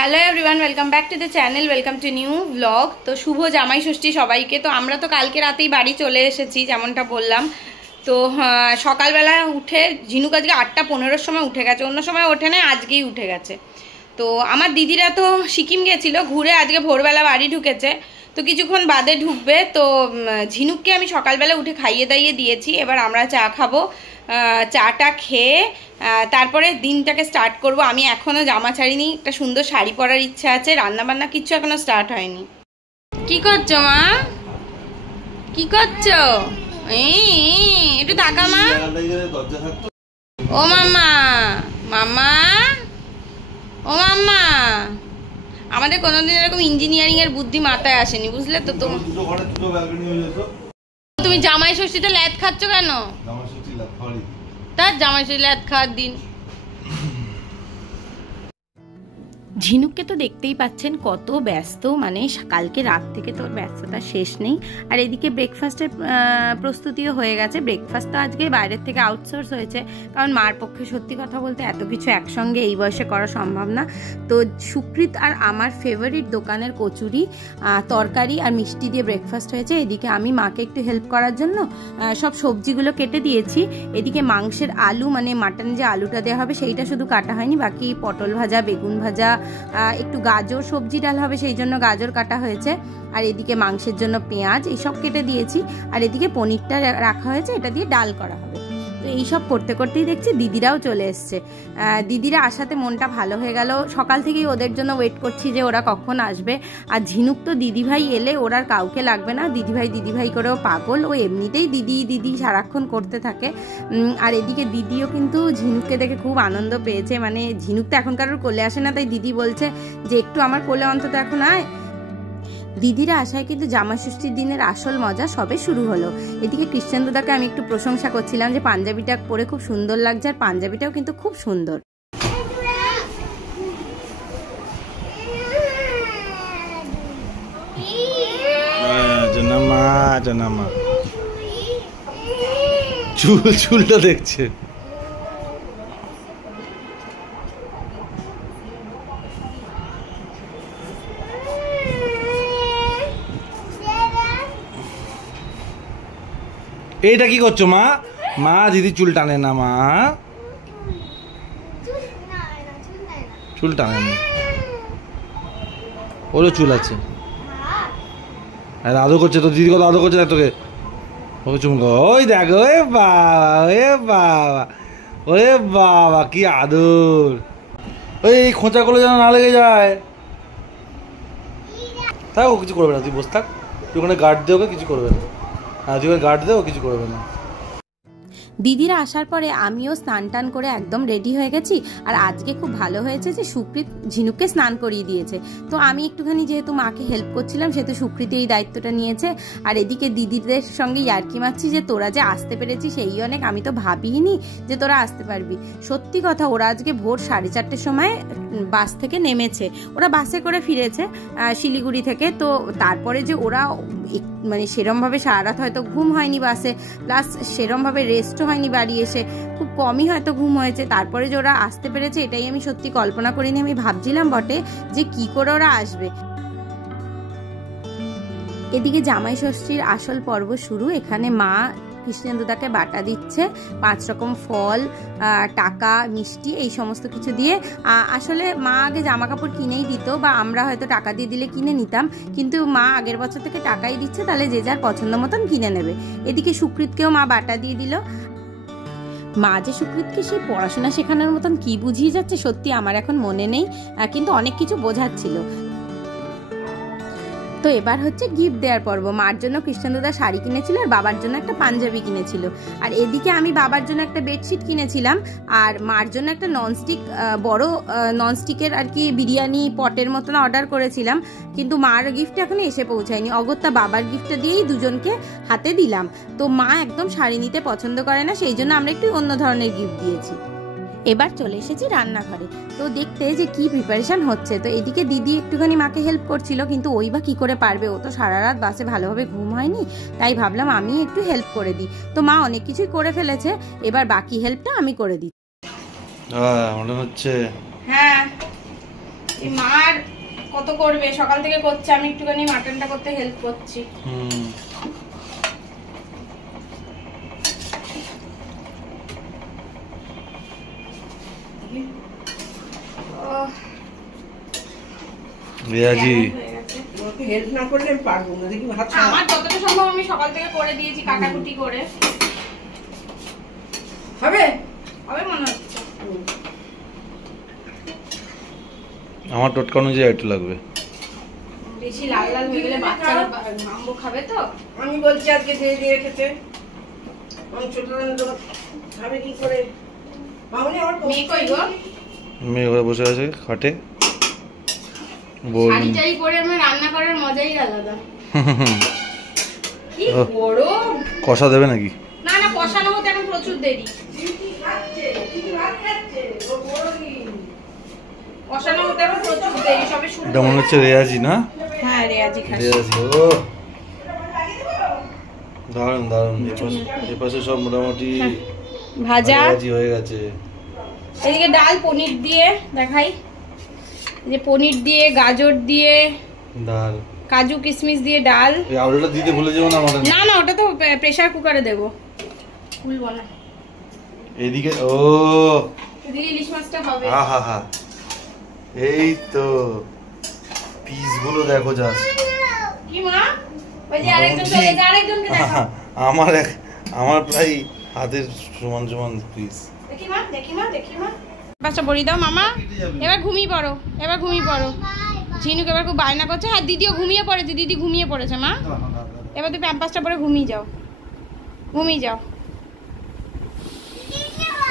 Hello everyone, welcome back to the channel, welcome to new blog. তো শুভ জামাই ষষ্ঠী সবাইকে। তো আমরা তো কালকে রাতেই বাড়ি চলে এসেছি, যেমনটা বললাম। তো সকালবেলা উঠে ঝিনুক আজকে 8:15-র সময় উঠে গেছে, অন্য সময় ওঠে না, আজকেই উঠে গেছে। তো আমার দিদিরা তো সিকিম গেছিল ঘুরে, আজকে ভোরবেলা বাড়ি ঢুকেছে, তো কিছুক্ষণ বাদে ঢুকবে। তো ঝিনুককে আমি সকালবেলা উঠে খাইয়ে দাইয়ে দিয়েছি, এবার আমরা চা খাবো। চাটা খেয়ে তারপরে দিনটাকে স্টার্ট করব। আমি এখনও জামা ছাড়িনি, একটা সুন্দর শাড়ি পরার ইচ্ছা আছে, রান্নাবান্না কিচ্ছু এখনো স্টার্ট হয়নি। কি করছো মা, কি করছো? একটু তাকা মা। ও মাম্মা, মাম্মা, ও মাম্মা। আমাদের কোনোদিন এরকম ইঞ্জিনিয়ারিং এর বুদ্ধি মাথায় আসেনি, বুঝলে তো। তুমি জামাই ষষ্ঠীতে ল্যাদ খাচ্ছ কেন? তার জামাই ষষ্ঠী ল্যাদ খাওয়ার দিন। ঝিনুককে তো দেখতেই পাচ্ছেন কত ব্যস্ত, মানে কালকে রাত থেকে তো ব্যস্ততা শেষ নেই। আর এদিকে ব্রেকফাস্টের প্রস্তুতিও হয়ে গেছে। ব্রেকফাস্ট তো আজকে বাইরের থেকে আউটসোর্স হয়েছে, কারণ মার পক্ষে সত্যি কথা বলতে এত কিছু একসঙ্গে এই বয়সে করা সম্ভব না। তো সুকৃত আর আমার ফেভারিট দোকানের কচুরি, তরকারি আর মিষ্টি দিয়ে ব্রেকফাস্ট হয়েছে। এদিকে আমি মাকে একটু হেল্প করার জন্য সব সবজিগুলো কেটে দিয়েছি। এদিকে মাংসের আলু, মানে মাটন যে আলুটা দেওয়া হবে সেইটা শুধু কাটা হয়নি, বাকি পটল ভাজা, বেগুন ভাজা, একটু গাজর, সবজি ডাল হবে সেই জন্য গাজর কাটা হয়েছে। আর এদিকে মাংসের জন্য পেঁয়াজ, এইসব কেটে দিয়েছি। আর এদিকে পনিরটা রাখা হয়েছে, এটা দিয়ে ডাল করা হবে। তো এইসব করতে করতেই দেখছি দিদিরাও চলে এসছে। দিদিরা আসাতে মনটা ভালো হয়ে গেল। সকাল থেকেই ওদের জন্য ওয়েট করছি যে ওরা কখন আসবে। আর ঝিনুক তো দিদিভাই এলে ওর আর কাউকে লাগবে না, দিদিভাই দিদিভাই করেও পাগল, ও এমনিতেই দিদি দিদি সারাক্ষণ করতে থাকে। আর এদিকে দিদিও কিন্তু ঝিনুককে দেখে খুব আনন্দ পেয়েছে, মানে ঝিনুক তো এখন কারোর কোলে আসে না, তাই দিদি বলছে যে একটু আমার কোলে অন্তত এখন আয়। দিদিরা আসায় কিন্তু জামাই ষষ্ঠীর দিনের আসল মজা সবে শুরু হলো। এদিকে কৃষ্ণেন্দুদাকে আমি একটু প্রশংসা করছিলাম যে পাঞ্জাবিটা পরে খুব সুন্দর লাগছে, আর পাঞ্জাবিটাও কিন্তু খুব সুন্দর। চুলটা দেখছে। এইটা কি করছো মা? মা দিদি চুল টানে না, মা চুল টানে না, ওরও চুল আছে। আদর করছে তো দিদি, কত আদর করছে দেখ তোকে, ওকে চুমকো। ওই দেখ, ওরে বাবা, ওরে বাবা, ওরে বাবা কি আদর। ওই খোঁচা করলে যেন না লেগে যায়। থাক, ও কিছু করবে না, তুই বসে থাক, তুই ওখানে গার্ড দে, ওকে কিছু করবে না। হ্যাঁ, তুই গার্ড দে, ও কিছু করবে না। দিদিরা আসার পরে আমিও স্নান টান করে একদম রেডি হয়ে গেছি। আর আজকে খুব ভালো হয়েছে যে সুকৃত ঝিনুককে স্নান করিয়ে দিয়েছে। তো আমি একটুখানি যেহেতু মাকে হেল্প করছিলাম, সেহেতু সুকৃতি এই দায়িত্বটা নিয়েছে। আর এদিকে দিদিদের সঙ্গে ইয়ার্কি মারছি যে তোরা যে আসতে পেরেছিস সেই অনেক, আমি তো ভাবিনি যে তোরা আসতে পারবি। সত্যি কথা, ওরা আজকে ভোর 4:30-র সময় বাস থেকে নেমেছে, ওরা বাসে করে ফিরেছে শিলিগুড়ি থেকে। তো তারপরে যে ওরা মানে সেরমভাবে সারা রাত হয়তো ঘুম হয়নি বাসে, প্লাস সেরমভাবে রেস্টও হয়নি, বাড়ি এসে খুব কমই হয়তো ঘুম হয়েছে। তারপরে যে ওরা আসতে পেরেছে এটাই আমি সত্যি কল্পনা করিনি। আমি ভাবছিলাম বটে যে কি করে ওরা আসবে। এদিকে জামাই ষষ্ঠীর আসল পর্ব শুরু। এখানে মা কৃষ্ণেন্দুদাকে বাটা দিচ্ছে 5 রকম ফল, টাকা, মিষ্টি, এই সমস্ত কিছু দিয়ে। আসলে মা আগে জামা কাপড় কিনেই দিত, বা আমরা হয়তো টাকা দিয়ে দিলে কিনে নিতাম, কিন্তু মা আগের বছর থেকে টাকাই দিচ্ছে, তাহলে যে যার পছন্দ মতন কিনে নেবে। এদিকে সুকৃতকেও মা বাটা দিয়ে দিল। মা যে সুকৃতকে সেই পড়াশোনা শেখানোর মতন কি বুঝিয়ে যাচ্ছে সত্যি আমার এখন মনে নেই, কিন্তু অনেক কিছু বোঝাচ্ছিল। তো এবার হচ্ছে গিফট দেওয়ার পর্ব। মার জন্য কৃষ্ণেন্দুদা শাড়ি কিনেছিল, আর বাবার জন্য একটা পাঞ্জাবি কিনেছিল। আর এদিকে আমি বাবার জন্য একটা বেডশিট কিনেছিলাম, আর মার জন্য একটা ননস্টিক, বড় ননস্টিকের আর কি বিরিয়ানি পটের মতন অর্ডার করেছিলাম, কিন্তু মার গিফট এখনো এসে পৌঁছায়নি। অগত্যা বাবার গিফটটা দিয়েই দুজনকে হাতে দিলাম। তো মা একদম শাড়ি নিতে পছন্দ করে না, সেই জন্য আমরা একটু অন্য ধরনের গিফট দিয়েছি। এবার চলে এসেছি রান্নাঘরে, তো দেখতে যে কি প্রিপারেশন হচ্ছে। তো এদিকে দিদি একটুখানি মাকে হেল্প করছিল, কিন্তু ওই বা কি করে পারবে, ও তো সারা রাত বাসে ভালোভাবে ঘুম হয়নি, তাই ভাবলাম আমি একটু হেল্প করে দিই। তো মা অনেক কিছুই করে ফেলেছে, এবার বাকি হেল্পটা আমি করে দিই। মনে হচ্ছে হ্যাঁ মার কত করবে, সকাল থেকে করছে, আমি একটুখানি মাটনটা করতে হেল্প করছি। হেল্প না করলে আমি পারবো না, দেখি আমার যতটা সম্ভব আমি সকাল থেকে করে দিয়েছি কাটাকুটি করে। হবে হবে মনে হচ্ছে। আমার টোটকা অনুযায়ী একটু লাগবে, বেশি লাল লাল হয়ে গেলে বাচ্চারা মাম্বো খাবে তো। আমি বলছি আজকে দিয়ে দিয়ে খেতে, আমি ছোট খাবে কি করে? মামনি আমার মেয়ে কই গো? মেয়ে ঘরে বসে আছে খাটে। শাড়ি টাড়ি পরে আমার রান্না করার মজাই আলাদা। কি বড় কষা দেবে নাকি? না না, কষানো হতে এখন প্রচুর দেরি। কষানো হতে এখন প্রচুর দেরি, সবে শুরু। এটা মনে হচ্ছে রেয়াজি না? হ্যাঁ রেয়াজি খাসি। রেয়াজি, ও দারুণ দারুণ। এপাশে সব মোটামুটি ভাজা রেয়াজি হয়ে গেছে। এদিকে ডাল পনির দিয়ে দেখাই, যে পনির দিয়ে, গাজর দিয়ে, ডাল, কাজু কিশমিশ দিয়ে ডাল। এই আলুটা দিতে ভুলে যাবো না আমাদের। না না, ওটা তো প্রেসার কুকারে দেবো, খুলবো না। এইদিকে ও দিদি ইলিশ মাছটা হবে। আহা হা, এই তো পিসগুলো দেখো জাস্ট। কি মা? ওই যে আরেকজন চলে যায়, আরেকজনকে দেখো। আমার প্রায় হাতের সমান সমান পিস। দেখি মা, দেখি মা, দেখি মা। বাচ্চা বড়ি দাও মামা। এবার ঘুমিয়ে পড়ো, এবার ঘুমিয়ে পড়ো। ঝিনুক এবার খুব বায়না করছে। হ্যাঁ দিদিও ঘুমিয়ে পড়েছে, দিদি ঘুমিয়ে পড়েছে মা। এবার তুই প্যাম্পাসটা পরে ঘুমিয়ে যাও, ঘুমিয়ে যাও।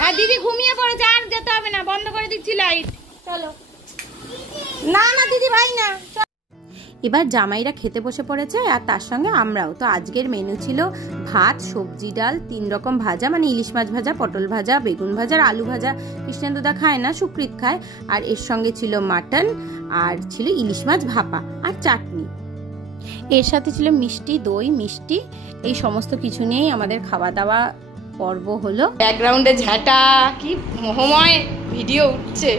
আর দিদি ঘুমিয়ে পড়েছে, আর যেতে হবে না, বন্ধ করে দিচ্ছি লাইট। চলো। না না দিদি ভাই না। এবার জামাইরা খেতে বসে পড়েছে, আর তার সঙ্গে আমরাও। তো আজকের মেনু ছিল ভাত, সবজি, ডাল, 3 রকম ভাজা, মানে ইলিশ মাছ ভাজা, পটল ভাজা, বেগুন ভাজা, আর আলু ভাজা। কৃষ্ণেন্দুদা খায় না, সুকৃত খায়। আর এর সঙ্গে ছিল মাটন, আর ছিল ইলিশ মাছ ভাপা, আর চাটনি। এর সাথে ছিল মিষ্টি, দই, মিষ্টি। এই সমস্ত কিছু নিয়েই আমাদের খাওয়া দাওয়া পর্ব হলো। ব্যাকগ্রাউন্ডে ঝাঁটা, কি মোহময় ভিডিও উঠছে।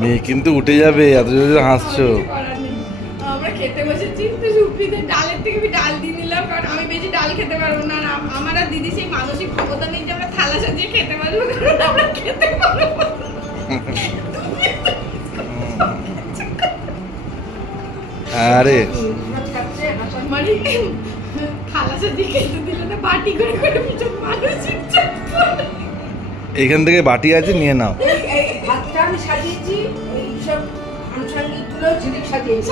মেয়ে কিন্তু উঠে যাবে, এত জোরে হাসছো। আমরা খেতে বসেছি তো সুপ্রিতে ডালের থেকে আমি ডাল দিয়ে নিলাম, কারণ আমি বেশি ডাল খেতে পারবো না। আমার আর দিদি সেই মানসিক ক্ষমতা নেই যে আমরা থালা সাজিয়ে খেতে পারবো, কারণ আমরা খেতে পারবো। আরে মানে থালা সাজিয়ে খেতে দিল না, বাটি করে করে পিছন মানসিক এখান থেকে বাটি আছে, নিয়ে নাও। ভাতটা আমি সাজিয়েছি, এইসব আনুষঙ্গিকগুলো ঝিলিক সাজিয়েছি।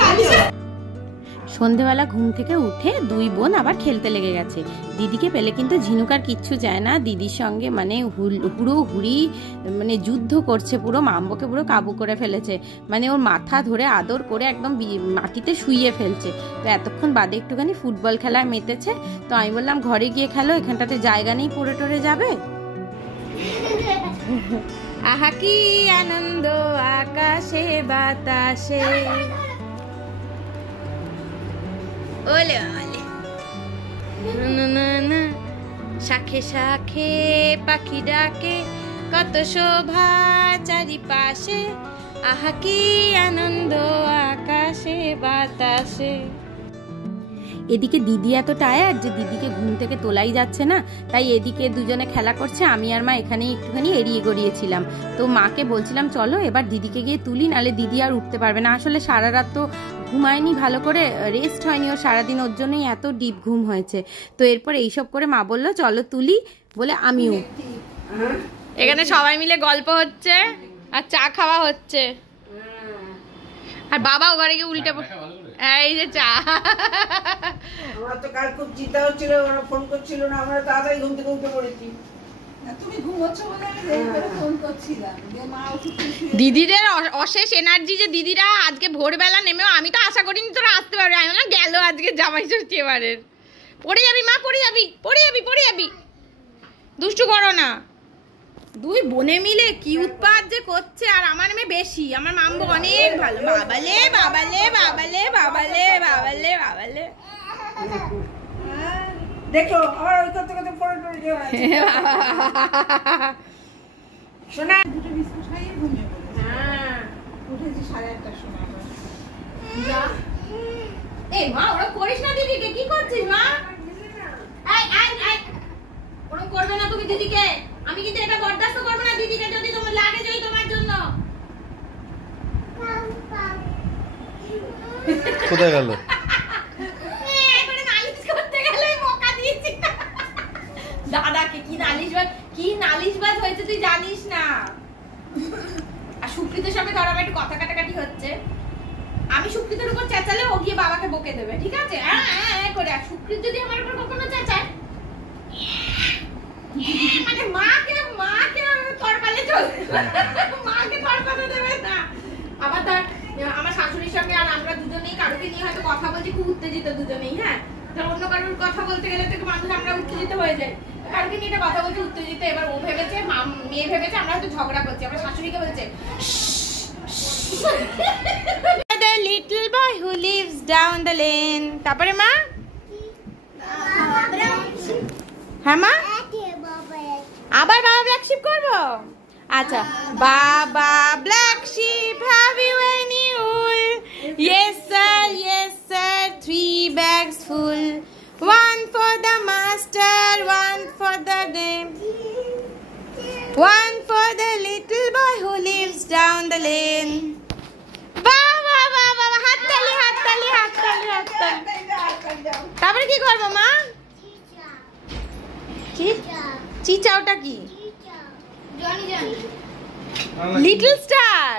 সন্ধেবেলা ঘুম থেকে উঠে 2 বোন আবার খেলতে লেগে গেছে। দিদিকে পেলে কিন্তু ঝিনুক আর কিচ্ছু চায় না, দিদির সঙ্গে মানে হুড়ি মানে যুদ্ধ করছে, পুরো মাম্বকে পুরো কাবু করে ফেলেছে। মানে ওর মাথা ধরে আদর করে একদম মাটিতে শুইয়ে ফেলছে। তো এতক্ষণ বাদে একটুখানি ফুটবল খেলায় মেতেছে। তো আমি বললাম ঘরে গিয়ে খেলো, এখানটাতে জায়গা নেই, পড়ে টরে যাবে। আহা কি আনন্দ আকাশে বাতাসে, ওলে ওলে না না না, শাখে শাখে পাখি ডাকে, কত শোভা চারিপাশে, আহা কি আনন্দ আকাশে বাতাসে। এদিকে দিদি এত টায়ার্ড যে দিদিকে ঘুম থেকে তোলাই যাচ্ছে না, তাই এদিকে দুজনে খেলা করছে, আমি আর মা এখানে একটুখানি এড়িয়ে গড়িয়েছিলাম। তো মাকে বলছিলাম চলো এবার দিদিকে গিয়ে তুলি, নাহলে দিদি আর উঠতে পারবে না। আসলে সারা রাত তো ঘুমায়নি ভালো করে, রেস্ট হয়নি ওর সারাদিন, ওর জন্যই এত ডিপ ঘুম হয়েছে। তো এরপর এইসব করে মা বললো চলো তুলি, বলে আমিও। এখানে সবাই মিলে গল্প হচ্ছে আর চা খাওয়া হচ্ছে, আর বাবাও ঘরে গিয়ে উল্টে এই যে চা। আমার তো কাল খুব চিন্তা হচ্ছিল, ওরা ফোন করছিল না, আমরা তাড়াতাড়ি ঘুম থেকে উঠে পড়েছি। তুমি ঘুমোচ্ছ বলে আমি ফোন করছিলাম যে মা দিদিদের অশেষ এনার্জি, যে দিদিরা আজকে ভোরবেলা নেমেও, আমি তো আশা করিনি তোরা আসতে পারবে। আমি না গেল আজকে জামাই ষষ্ঠী এবারের। পড়ে যাবি মা, পড়ে যাবি, পড়ে যাবি, পড়ে যাবি, দুষ্টু করো না। দুই বোনে মিলে কি উৎপাত যে করছে, আর আমার মেয়ে বেশি, আমার মাম্বু অনেক ভালো। বাবালে বাবালে বাবালে বাবালে বাবালে বাবালে দেখো আর ওই কত কত পড়ে পড়ে যাওয়া শোনা দুটো বিস্কুট খাইয়ে ঘুমিয়ে পড়েছে। হ্যাঁ উঠেছি 8:30টার সময়। যা এই মা ওরা করিস না দিদিকে, কি করছিস মা? আই আই আই ওরা করবে না তুমি দিদিকে, আমি কিন্তু এটা বরদাস্ত করব না দিদিকে যদি তোমার লাগে যাই তোমার জন্য। কোথায় গেল? এবারে নালিশ করতে গেলে মকা দিয়েছি দাদাকে। কি নালিশবাজ হয়েছে তুই জানিস না। আর সুকৃতের সামনে ধরো একটু কথা কাটাকাটি হচ্ছে, আমি সুকৃতের উপর চেঁচালে ও গিয়ে বাবাকে বকে দেবে, ঠিক আছে? করে আর সুকৃত যদি আমার উপর কখনো চেঁচায় মানে মাকে তরকালে চলবে, মাকে তরকালে দেবে না। আবার ধর আমার শাশুড়ির সঙ্গে আর আমরা দুজনেই কারোকে নিয়ে হয়তো কথা বলছি, খুব উত্তেজিত দুজনেই। হ্যাঁ, ধর অন্য কারোর কথা বলতে গেলে তো মানুষ আমরা উত্তেজিত হয়ে যাই, কারোকে নিয়ে এটা কথা বলছি উত্তেজিত। এবার ও ভেবেছে, মেয়ে ভেবেছে আমরা হয়তো ঝগড়া করছি, আমার শাশুড়িকে বলছে the little boy who lives down the lane. তারপরে মা হ্যাঁ মা আবার বাবা ব্ল্যাক শিপ করবো। আচ্ছা, baa baa black sheep have you any wool? Yes sir 3 bags full, 1 for the master, 1 for the dame, 1 for the little boy who lives down the lane. বাবা বাবা হাততালি হাততালি হাততালি হাততালি। তারপরে কি করবো মা? চিচাওটা কি? Little star,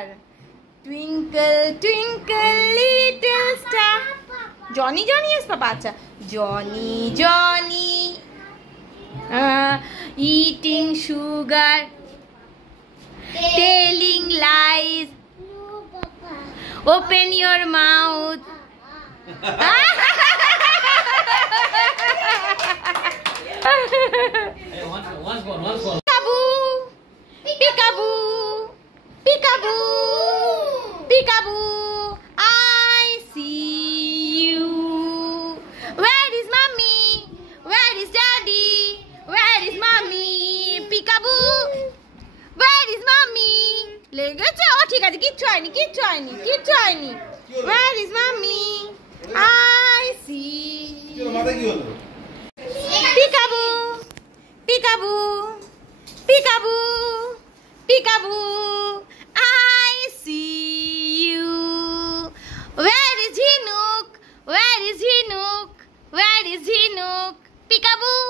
twinkle twinkle little star. Johnny Johnny yes papa. আচ্ছা, Johnny Johnny eating sugar, telling lies, open your mouth. Peekaboo, peekaboo, peekaboo, I see you. Where is mommy? Where is daddy? Where is mommy? Peekaboo, where is mommy? লেগেছে? ও ঠিক আছে, কিচ্ছু হয়নি কিচ্ছু হয়নি কিচ্ছু হয়নি। Where is mommy? I see you. Peekaboo, peekaboo, peekaboo, peekaboo, I see you. Where is Hinuk? Where is Hinuk? Where is Hinuk? Peekaboo,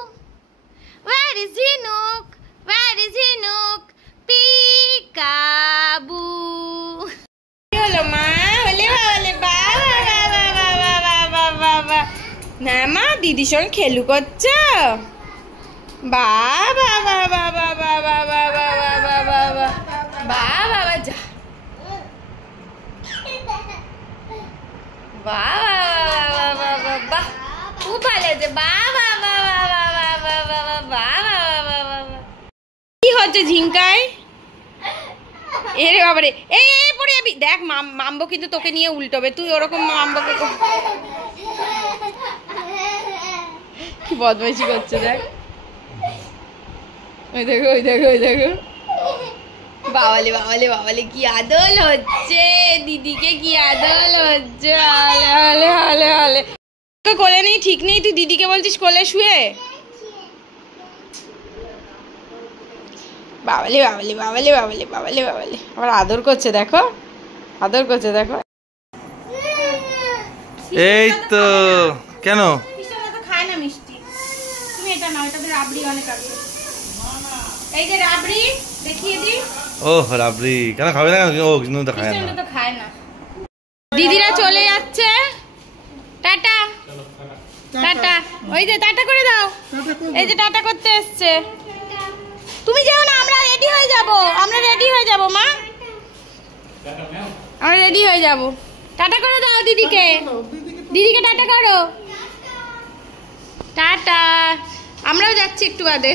where is Hinuk? Where is Hinuk? Peekaboo. হলো মা, হলে বলে বাবা বাবা বাবা বাবা বাবা। না মা দিদির সঙ্গে খেলু করছো? বাবা বাবা বাবা বাবা বাবা বাবা বাবা যা বাবা বাবা বাবা খুব ভালো হয়েছে। বাবা বাবা বাবা বাবা বাবা বাবা কি হচ্ছে ঝিঙ্কায়? এরে বাবারে, এই পড়ে যাবি। দেখ মাম্বো কিন্তু তোকে নিয়ে উল্টোবে, তুই ওরকম মাম্বোকে কি বদমাইশি করছে। দেখ ওই দেখো ওই দেখো ওই দেখো। বাবালে বাবালে বাবালে কি আদল হচ্ছে, দিদিকে কি আদল হচ্ছে। হলে হলে হলে হলে কোলে নেই, ঠিক নেই, তুই দিদিকে বলছিস কোলে শুয়ে। বাবালে বাবালে বাবালে বাবালে বাবালে বাবালে আবার আদর করছে, দেখো আদর করছে দেখো। এই তো কেন খায় না মিষ্টি, তুমি এটা নাও, এটাতে রাবড়ি অনেক আছে। এই যে রাবড়ি দেখিয়ে দি। ও রাবড়ি কেন খাবে না? ও কিন্তু তো খায় না, তো খায় না। দিদিরা চলে যাচ্ছে, টাটা টাটা। ওই যে টাটা করে দাও, এই যে টাটা করতে এসছে। তুমি যাও না, আমরা রেডি হয়ে যাব, আমরা রেডি হয়ে যাব মা, আমরা রেডি হয়ে যাব। টাটা করে দাও দিদিকে, দিদিকে টাটা করো, টাটা। আমরাও যাচ্ছি একটু বাদে।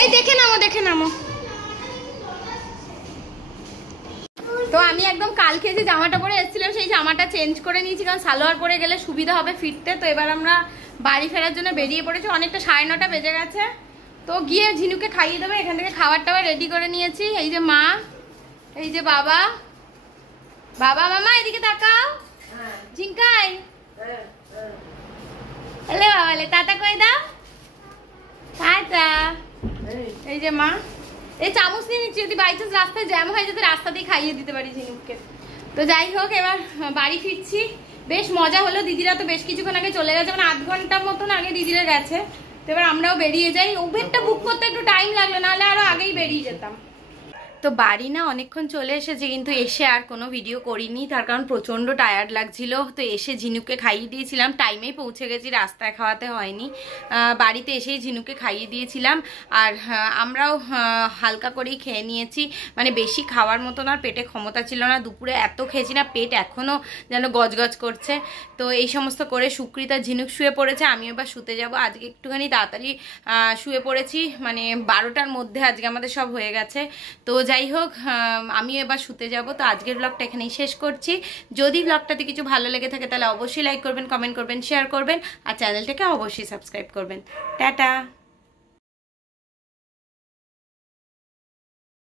এই দেখে নামো। তো আমি একদম কালকে যে জামাটা পরে এসেছিলাম সেই জামাটা চেঞ্জ করে নিয়েছি, কারণ সালোয়ার পরে গেলে সুবিধা হবে ফিরতে। তো এবার আমরা বাড়ি ফেরার জন্য বেরিয়ে পড়েছি, অনেকটা 9:30 বেজে গেছে। তো গিয়ে ঝিনুকে খাইয়ে দেবো, এখান থেকে খাবার টাবার রেডি করে নিয়েছি। এই যে মা, এই যে বাবা মামা এদিকে তাকাও, ঝিঙ্কাই এলে বাবালে টাটা কই দাও, টাটা। এই যে মা, এই চামচ নিয়ে নিচ্ছি, যদি বাই চান্স রাস্তায় জ্যাম হয়ে যেতে রাস্তা দিয়ে খাইয়ে দিতে পারি ঝিনুককে। তো যাই হোক, এবার বাড়ি ফিরছি। বেশ মজা হলো, দিদিরা তো বেশ কিছুক্ষণ আগে চলে গেছে, মানে 8 ঘন্টার মতন আগে দিদিরা গেছে। তো এবার আমরাও বেরিয়ে যাই। উবেরটা বুক করতে একটু টাইম লাগলো, নাহলে আরো আগেই বেরিয়ে যেতাম। তো বাড়ি না অনেকক্ষণ চলে এসেছে, কিন্তু এসে আর কোনো ভিডিও করিনি, তার কারণ প্রচণ্ড টায়ার্ড লাগছিল। তো এসে ঝিনুককে খাইয়ে দিয়েছিলাম, টাইমেই পৌঁছে গেছি, রাস্তায় খাওয়াতে হয়নি, বাড়িতে এসেই ঝিনুককে খাইয়ে দিয়েছিলাম। আর আমরাও হালকা করেই খেয়ে নিয়েছি, মানে বেশি খাওয়ার মতন আর পেটে ক্ষমতা ছিল না। দুপুরে এত খেয়েছি না, পেট এখনও যেন গজগজ করছে। তো এই সমস্ত করে সুকৃতা ঝিনুক শুয়ে পড়েছে, আমিও এবার শুতে যাব। আজকে একটুখানি তাড়াতাড়ি শুয়ে পড়েছি, মানে 12টার মধ্যে আজকে আমাদের সব হয়ে গেছে। তো যাই হোক, আমিও এবার শুতে যাব। তো আজকের ব্লগটা এখানেই শেষ করছি। যদি ব্লগটাতে কিছু ভালো লেগে থাকে তাহলে অবশ্যই লাইক করবেন, কমেন্ট করবেন, শেয়ার করবেন, আর চ্যানেলটাকে অবশ্যই সাবস্ক্রাইব করবেন। টাটা।